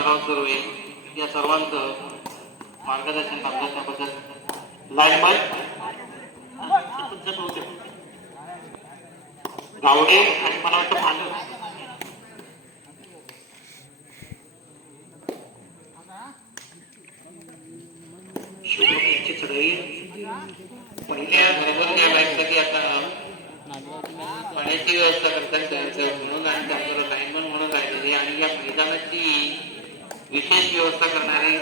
सराव सुरू या सर्वांचं मार्गदर्शन करतात लाईन बाय गावडे आणि मला वाटतं मालक शुभम यांची पहिल्या घरगुती त्या आता पाण्याची व्यवस्था करतात त्यांचं म्हणून आणि त्यांचं लाईनमन म्हणून राहिलेली आणि या मैदानाची विशेष व्यवस्था करणारे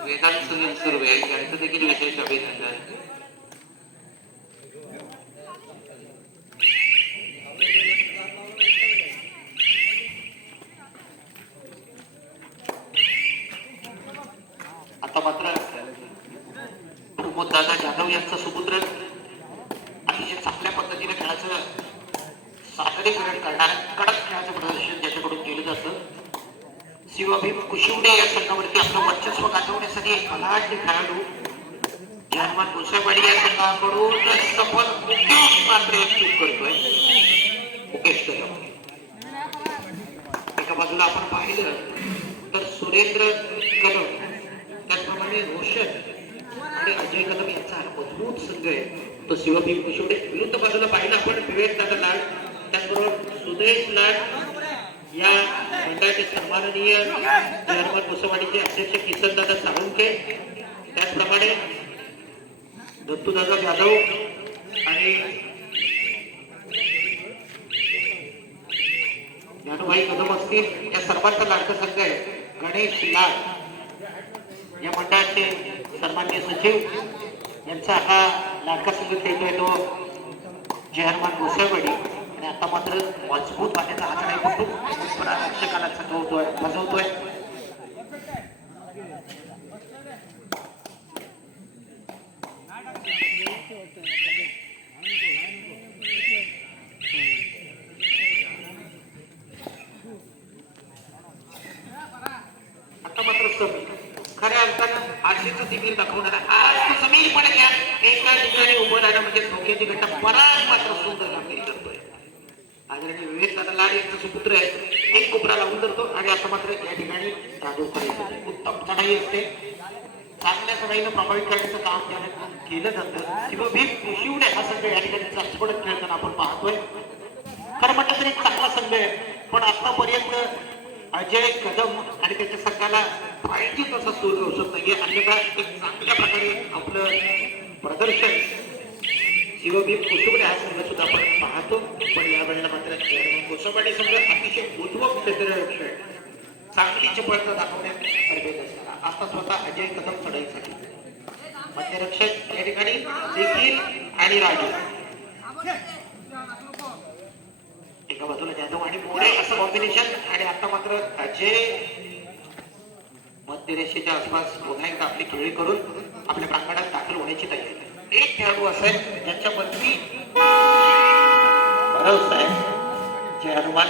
वेदांत सुनील सुर्वे यांचं देखील विशेष अभिनंदन आता मात्र प्रमोद दादा जाधव यांचा सुपुत्र अतिशय चांगल्या पद्धतीने खेळाचं सादरीकरण करणार कडक खेळाचं प्रदर्शन ज्याच्याकडून केलं जातं शिवभीम कुशिवडे या संघावरती आपलं वर्चस्व गाजवण्यासाठी एक बलाढ्य खेळाडू हनुमान गोसावाडी या संघाकडून सफल मुकेश मात्र एक चूक करतोय मुकेश कदम एका बाजूला आपण पाहिलं तर सुरेंद्र कदम त्याचप्रमाणे रोशन आणि अजय कदम यांचा हा मजबूत संघ आहे तो शिवभीम बाजूला पाहिलं आपण विवेक दादा लाड त्याचबरोबर सुदेश लाड या मंडळाचे सन्माननीय हनुमान गोसावाडीचे अध्यक्ष किसन दादा साळुंके त्याचप्रमाणे दत्तूदादा जाधव आणि ज्ञानोभाई कदम असतील या सर्वांचा लाडका संघ आहे. गणेश लाड या मंडळाचे सन्मान्य सचिव. यांचा हा लाडका संघ खेळतोय तो आणि आता मात्र मजबूत वाट्याचा हात नाही खूप रक्षकाला चकवतोय बजवतोय आता मात्र समीर खऱ्या अर्थानं आशेचं दिगीर दाखवणार आज तो समीर पण या एका ठिकाणी उभं राहणं म्हणजे धोक्याची घटना बराच मात्र सुंदर कामगिरी करतोय आदरणीय विवेक दादा यांचा सुपुत्र आहे. एक कोपरा लावून धरतो आणि आता मात्र या ठिकाणी जादू करायचं उत्तम चढाई असते. चांगल्या चढाईनं प्रभावित करण्याचं काम ज्याने केलं जातं किंवा भीम शिवडे हा संघ या ठिकाणी चटपटत खेळताना आपण पाहतोय. खरं म्हटलं तरी चांगला संघ आहे. पण आतापर्यंत अजय कदम आणि त्याच्या संघाला पाहिजे तसा सूर शकतो हे अन्यथा एक चांगल्या प्रकारे आपलं प्रदर्शन शिवभीम कुसुबडे हा संघ सुद्धा आपण पाहतो पण या वेळेला मात्र कोसोबाडी संघ अतिशय उद्भव क्षेत्ररक्षण चांगली चपळता दाखवण्यात स्पर्धेत असताना. आता स्वतः अजय कदम चढाईसाठी. मध्यरक्षक या ठिकाणी देखील आणि राजू. एका बाजूला जाधव आणि मोरे असं कॉम्बिनेशन आणि आता मात्र अजय मध्यरेषेच्या आसपास पुन्हा एकदा आपली खेळी करून आपल्या प्रांगणात दाखल होण्याची तयारी. एक खेळाडू असेल ज्याच्यावरती भरवसा आहे जे हनुमान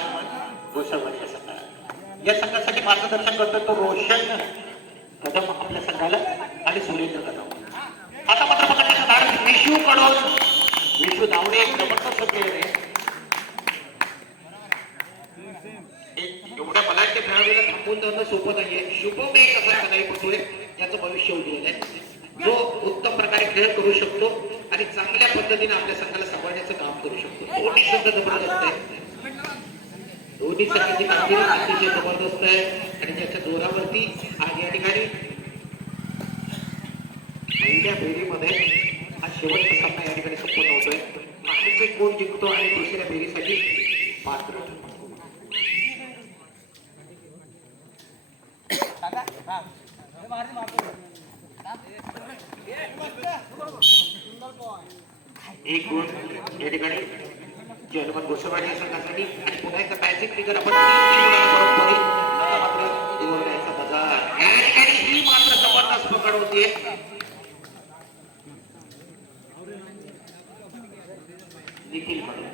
गोसावरी या संघाला या संघासाठी मार्गदर्शन करतो तो रोशन कदम आपल्या संघाला आणि सुरेंद्र कदम. आता मात्र पकडण्याचं धाड विशू कडून विशू धावणे एक जबरदस्त खेळ आहे. एवढ्या बलाढ्य खेळाडूला थांबून धरणं सोपं नाहीये. शुभम एक असा नाही पटोळे याचं भविष्य उजवलं आहे. जो उत्तम प्रकारे खेळ करू शकतो आणि चांगल्या पद्धतीने आपल्या संघाला सांभाळण्याचं काम करू शकतो. दोन्ही संघ जबरदस्त आहे दोन्ही संघाची कामगिरी अतिशय जबरदस्त आहे आणि त्याच्या जोरावरती आज या ठिकाणी. पहिल्या फेरीमध्ये हा शेवटचा सामना या ठिकाणी संपन्न होतोय. बाकीचे कोण जिंकतो आणि दुसऱ्या फेरीसाठी पात्र एक गुण या ठिकाणी जे हनुमान गोसावाडी संघासाठी आणि पुन्हा एकदा मॅजिक फिगर आपण मात्र या ठिकाणी ही मात्र जबरदस्त पकड होतीये निखिल म्हणून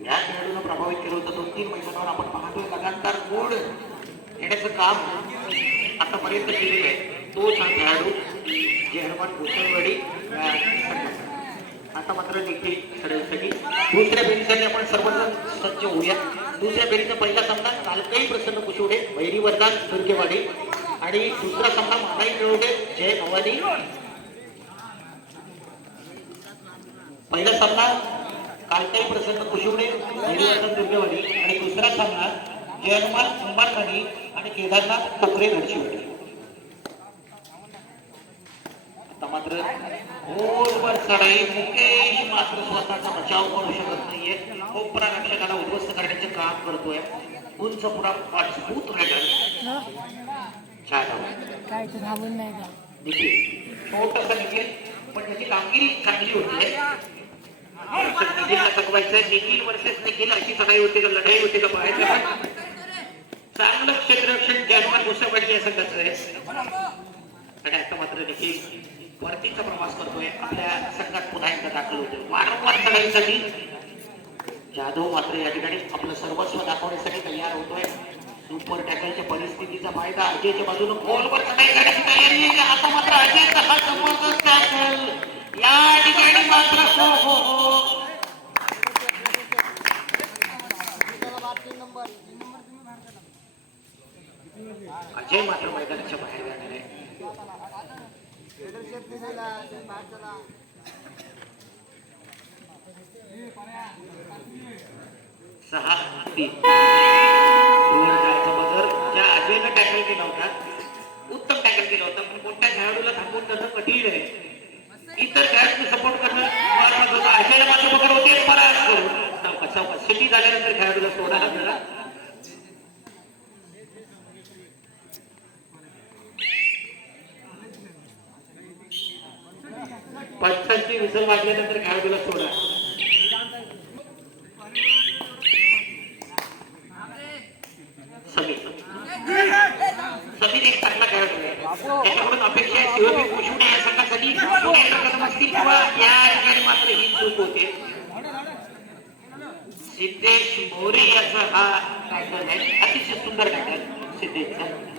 या खेळाडूला प्रभावित केलं होतं दोन तीन मैदानावर आपण पाहतोय लगातार गोड येण्याचं काम आतापर्यंत केलेले आहे तोच हा खेळाडू जे हनुमान भुसनवाडी या संघाचा. आता ठरवण्यासाठी दुसऱ्या फेरीसाठी आपण सर्वजण सज्ज होऊया. दुसऱ्या फेरीचा पहिला सामना कालकाई प्रसन्न कुशवडे भैरी वरदान दुर्गेवाडी आणि दुसरा सामना मानाई मिळवडे जय भवानी. पहिला सामना कालकाई प्रसन्न कुशवडे भैरी वरदान दुर्गेवाडी आणि दुसरा सामना जयनुमान हनुमान आणि केदारनाथ कोकरे घडशिवडे आता मात्र गोलवर चढाई मुकेश मात्र स्वतःचा बचाव करू शकत नाहीये. कोपरा रक्षकाला उद्ध्वस्त करण्याचे काम करतोय. उंच पुढा मजबूत राहिला छान छोटस पण त्याची कामगिरी चांगली होती अशी चढाई होती का लढाई होती का बाहेर चांगलं क्षेत्ररक्षण गोसावाडी या संघाचं आहे आणि आता मात्र देखील वरतीचा प्रवास करतोय. आपल्या संघात पुन्हा एकदा दाखल होतोय. वारंवार चढाईसाठी जाधव मात्र या ठिकाणी आपलं सर्वस्व दाखवण्यासाठी तयार होतोय. सुपर टॅकलच्या परिस्थितीचा फायदा अजयच्या बाजूने गोलवर चढाई करण्याची तयारी आहे. आता मात्र अजयचा हा जबरदस्त टॅकल. या ठिकाणी मात्र हो हो हो. अजय मात्र मैदानाच्या बाहेर जाणार आहे. सहा तीन. बदल ज्या टॅकल केला होता. उत्तम टॅकल केला होता. पण कोणत्या खेळाडूला थांबवून करणं कठीण आहे? इतर खेळाडू सपोर्ट करणं अजयला मात्र पकड होते मला चौका चौका सिटी झाल्यानंतर खेळाडूला सोडा जरा विसल वाजल्यानंतर खेळाडूला सोडा. समीर. समीर एक चांगला खेळाडू आहे. त्याच्याकडून अपेक्षा आहे शिवबी या संघासाठी कदम असतील किंवा या ठिकाणी मात्र ही चूक होते. सिद्धेश मोरे याचा हा पॅटर्न आहे. अतिशय सुंदर पॅटर्न सिद्धेशचा.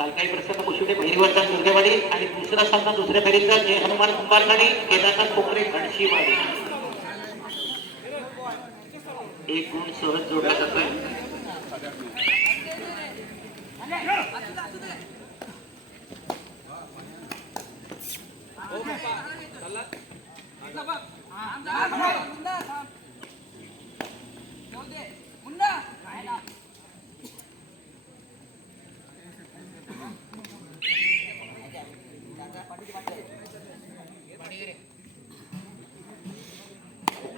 काल काही प्रसन्न कुशुडे पहिलीवरचा दुर्गेवाडी आणि दुसरा सामना दुसऱ्या फेरीचा जय हनुमान कुंभारवाडी केदारनाथ कोकरे घनशीवाडी एक गुण सहज जोडला जातोय. मुंडा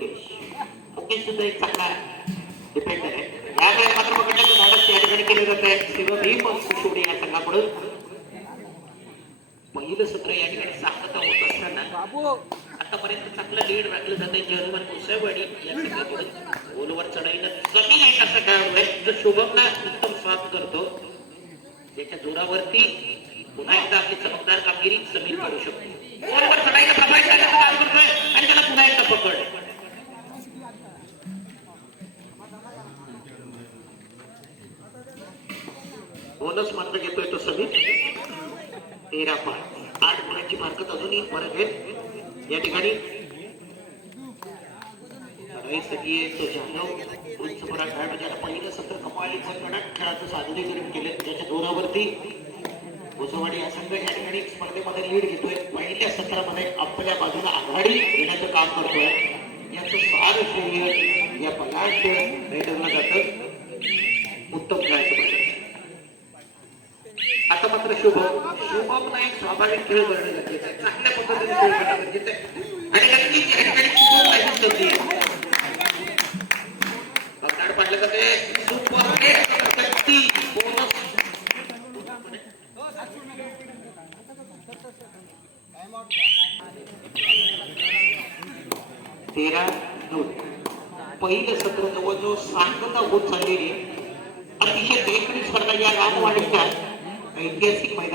मुकेश मुकेश सुद्धा एक चांगला डिफेंडर आहे यावेळेस मात्र पकडण्याचं धाडस या ठिकाणी केलं जात आहे शिवभीम कुशुडे या संघाकडून पहिलं सत्र या ठिकाणी सार्थता होत असताना आतापर्यंत चांगलं लीड राखलं जात आहे जर्मन कोसळवाडी या संघाकडून गोलवर चढाईनं कमी नाही असं काय आहे जो शुभमला उत्तम स्वाद करतो त्याच्या जोरावरती पुन्हा एकदा आपली चमकदार कामगिरी समीर करू शकतो. गोलवर चढाईला प्रभावित करण्याचं काम करतोय आणि त्याला पुन्हा एकदा पकडलं बोनस मात्र घेतोय तो समीर. तेरा पाच आठ गुणांची मार्कत अजूनही परत आहे या ठिकाणी तो जाधव उंच ज्याला पहिलं सत्र कमालीचं कडक खेळाचं सादरीकरण केलं. त्याच्या दोरावरती भुजवाडी या संघ या ठिकाणी स्पर्धेमध्ये लीड घेतोय. पहिल्या सत्रामध्ये आपल्या बाजूला आघाडी घेण्याचं काम करतोय. याचं सार श्रेय या पलाश रेडरला जातं. उत्तम खेळाचं प्रदर्शन शुभम शुभम एक स्वाभाविक खेळ करणं गरजेचं आहे चांगल्या पद्धतीने खेळ करणं गरजेचं आहे आणि नक्कीच या ठिकाणी शुभमला ही संधी पाडलं का ते सुपर बोनस तेरा दोन पहिलं सत्र जवळजवळ शांतता होत चाललेली आहे.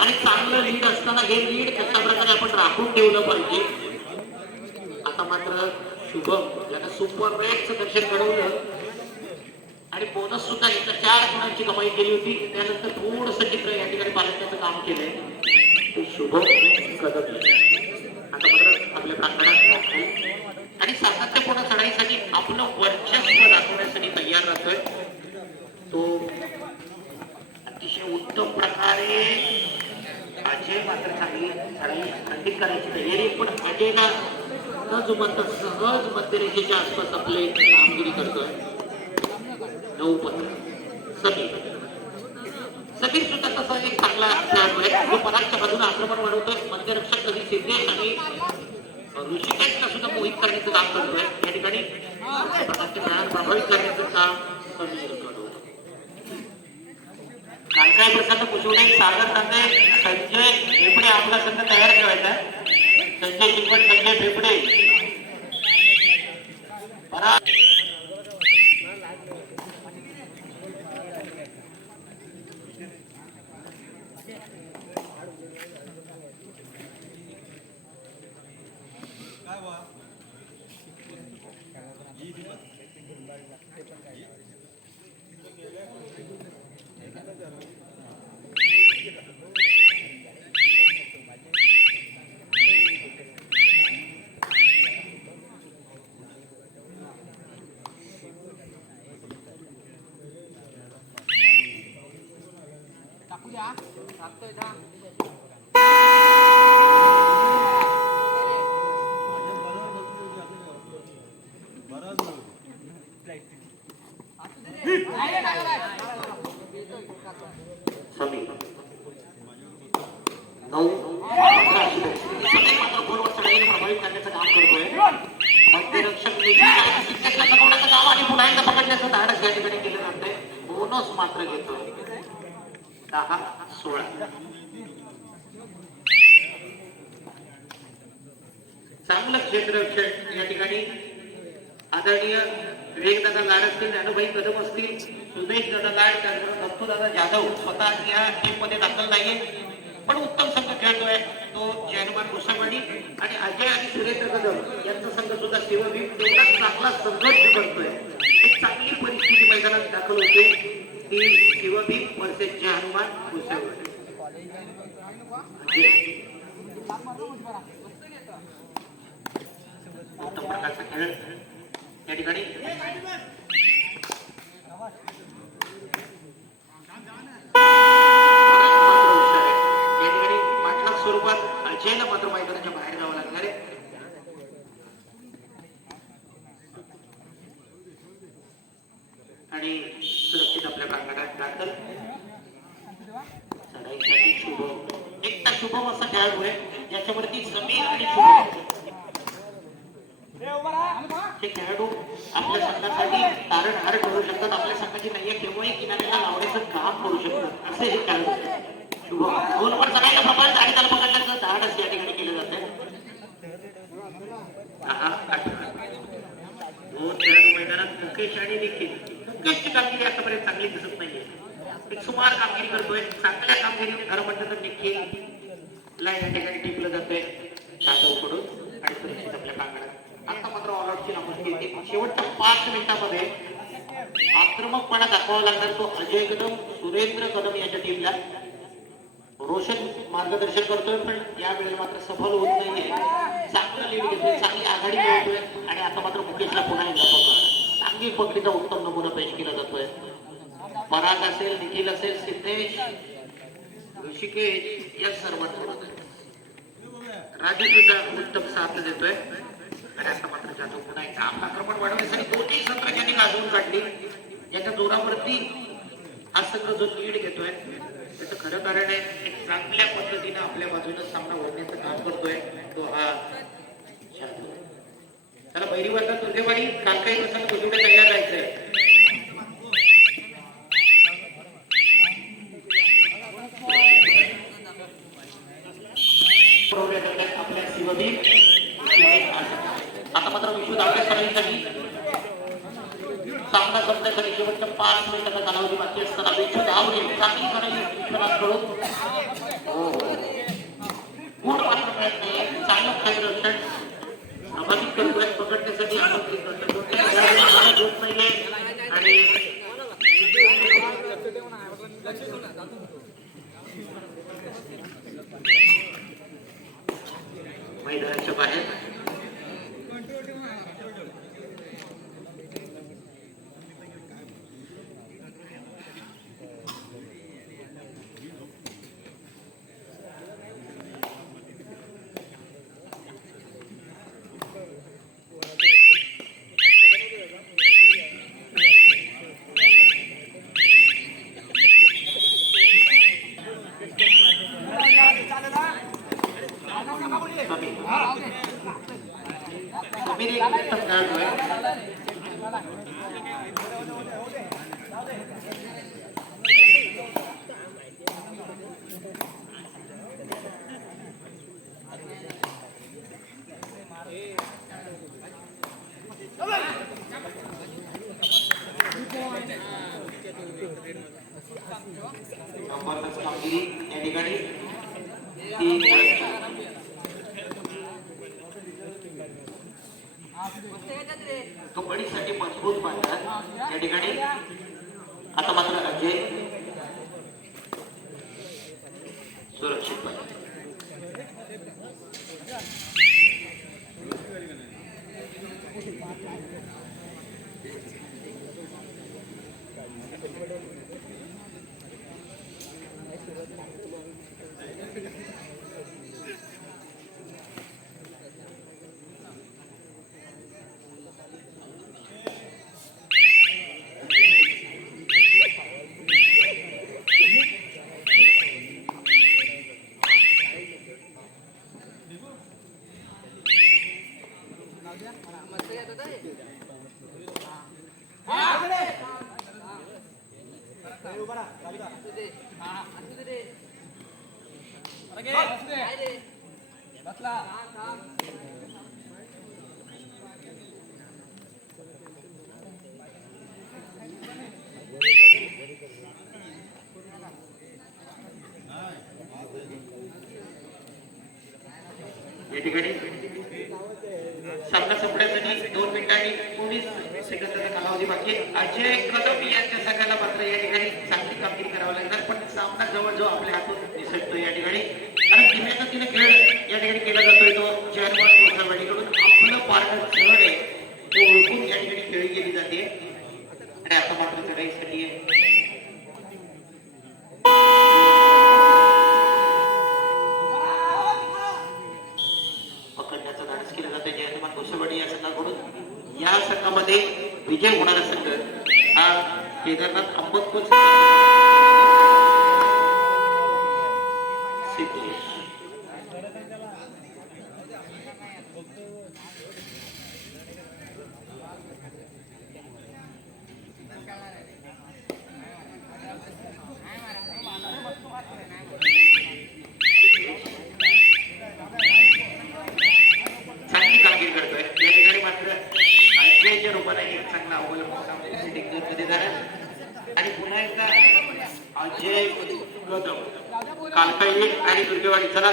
आणि चांगलं लीड असताना हे लीड कशा प्रकारे आपण राखून ठेवलं पाहिजे? आता मात्र शुभम यानं सुपर रेटचं दर्शन घडवलं. आणि बोनस सुद्धा एका चार गुणांची कमाई केली होती. त्यानंतर थोडस चित्र या ठिकाणी पालकाचं काम केलंय. ते शुभम कदम. आता मात्र आपल्या प्रांगणात आणि सातत्यपूर्ण चढाईसाठी आपलं वर्चस्व दाखवण्यासाठी तयार राहतोय. तो अतिशय उत्तम प्रकारे अजय मात्र चांगली चांगली अधिक करायची तयारी पण अजयला न जुमंत सहज मध्यरेषेच्या आसपास आपले कामगिरी करतोय नऊ पत्र. समीर समीर सुद्धा तसा एक चांगला खेळाडू आहे. जो परागच्या बाजूने आक्रमण वाढवतोय. मध्यरक्षक कधी सिद्धेश आणि ऋषिकेशला सुद्धा मोहित करण्याचं काम करतोय या ठिकाणी प्रभावित करण्याचं काम समीर करतो काय काय प्रसन्न सागर संजय संजय फेफडे आपला संघ तयार ठेवायचा संजय चिकवट संजय फेफडे पराग समीर नऊ अकरा अशी बक्षिसे. समीर मात्र गोलवर चढाईने प्रभावित करण्याचं काम करतोय मध्यरक्षक निधी आणि सिद्धेशला चढवण्याचं काम आणि पुन्हा एकदा पकडण्याचं धाडस या ठिकाणी केलं जातंय बोनस मात्र घेतोय दहा सोळा चांगलं क्षेत्र या ठिकाणी आदरणीय विवेकदादा लाड असतील ज्ञानोबाई कदम असतील सुमेश दादा लाड त्याचबरोबर दादा जाधव स्वतः या टीममध्ये दाखल नाहीये. पण उत्तम संघ खेळतोय तो जयनुमान गोसावाणी आणि अजय आणि सुरेंद्र कदम यांचा संघ सुद्धा शिवभीम. तेवढा चांगला संघर्ष करतोय. एक चांगली परिस्थिती मैदानात दाखल होते. ती शिवभीम वर्सेस जय हनुमान गोसावाडी प्रकारचा खेळ या ठिकाणी या ठिकाणी पाठलाग स्वरूपात अजयला मात्र मैदानाच्या बाहेर जावं लागणार आहे आणि सुरक्षित आपल्या प्रांगणात दाखल चढाईसाठी शुभम एकटा शुभम असा खेळाडू आहे ज्याच्यावरती समीर आणि शुभम हे खेळाडू आपल्या संघासाठी तारणहार करू शकतात आपल्या संघाची नाहीये केव्हाही किनाऱ्याला लावण्याचं काम करू शकतात असे हे खेळाडू आहेत. शुभम गोलवर सगळ्यांना प्रमाण आणि त्याला पकडण्याचं धाडस या ठिकाणी केलं जातंय दहा अठरा दोन खेळाडू मैदानात मुकेश आणि निखिल. मुकेशची कामगिरी आतापर्यंत चांगली दिसत नाहीये. एक सुमार कामगिरी करतोय. चांगल्या कामगिरीने खरं म्हटलं तर निखिल ला या ठिकाणी टिपलं जातंय. जाधवकडून आणि सुरक्षित आपल्या प्रांगणात आता मात्र ऑलआउटची नामुष्की येते शेवटच्या पाच मिनिटांमध्ये आक्रमकपणा दाखवावा लागणार तो अजय कदम सुरेंद्र कदम याच्या टीमला रोशन मार्गदर्शन करतोय पण यावेळेला मात्र सफल होत नाहीये. चांगलं लीड घेतोय चांगली आघाडी मिळवतोय. आणि आता मात्र मुकेशला पुन्हा एकदा पकड पकडीचा उत्तम नमुना पेश केला जातोय. पराग असेल निखिल असेल सिद्धेश ऋषिकेश या सर्वांना राजू सुद्धा उत्तम साथ देतोय. आणि आता मात्र जाधव पुन्हा एकदा आक्रमण वाढवण्यासाठी दोन्ही संघ ज्यांनी गाजवून काढली. याच्या जोरावरती हा संघ जो लीड घेतोय त्याचं खरं कारण आहे चांगल्या पद्धतीनं आपल्या बाजूने सामना ओढण्याचं काम करतोय. तो हा त्याला पहिली वर्गात तुझेवाडी काल काही प्रसंग तुझ्याकडे तयार राहायचंय. आपल्या मात्र विश्व धावणे स्पर्धेसाठी सामना करण्यासाठी शेवटच्या पाच मिनिटाचा कालावधी बाकी असताना विश्व धावणे चांगली करायची विश्वनाथकडून गुण मात्र मिळत नाही चांगलं क्षेत्ररक्षण सामाजिक नाहीये आणि मैदानाच्या बाहेर समीर एक उत्तम खेळाडू आहे जबरदस्त कामगिरी या ठिकाणी कबड्डीसाठी मजबूत बांधतात या ठिकाणी आता मात्र अजय सुरक्षित बांधतात. या ठिकाणी. सामना संपण्यासाठी दोन मिनिटांनी चोवीस सेकंदाचा कालावधी बाकी अजय कदम यांच्या संघाला मात्र या ठिकाणी चांगली कामगिरी करावी लागणार पण सामना जवळजवळ आपल्या हातून निसटतो या ठिकाणी. कारण धीम्या गतीने खेळ या ठिकाणी केला जातोय तो चेअरमन कोसळवाडीकडून आपलं पार्टनर खेळ आहे तो ओळखून या ठिकाणी खेळी गेली जाते. आणि आता मात्र चढाईसाठी या संघामध्ये विजय होणारा संघ हा केदारनाथ अंबतपूर सिद्धेश चांगली कामगिरी करतोय या ठिकाणी मात्र अजयच्या रूपाने एक चांगला अवलंबमध्ये झाला आणि पुन्हा एकदा अजय कालका कालकाई आणि दुर्गेवाडी. चला.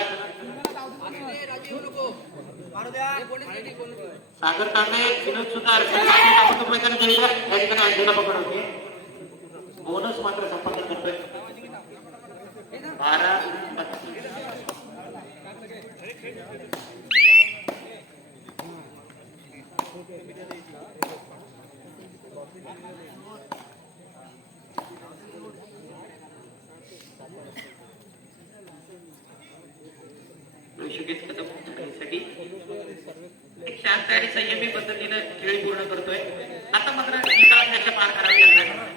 सागर तांबे विनोद सुतार आपण केलेला या ठिकाणी अंधेला पकड होते. बोनस मात्र संपादन करतोय. बारा बत्तीस ऋषिकेश कदम खेळीसाठी एक शांत आणि संयमी पद्धतीनं खेळ पूर्ण करतोय. आता मात्र निकाल त्याच्या पार करावी लागणार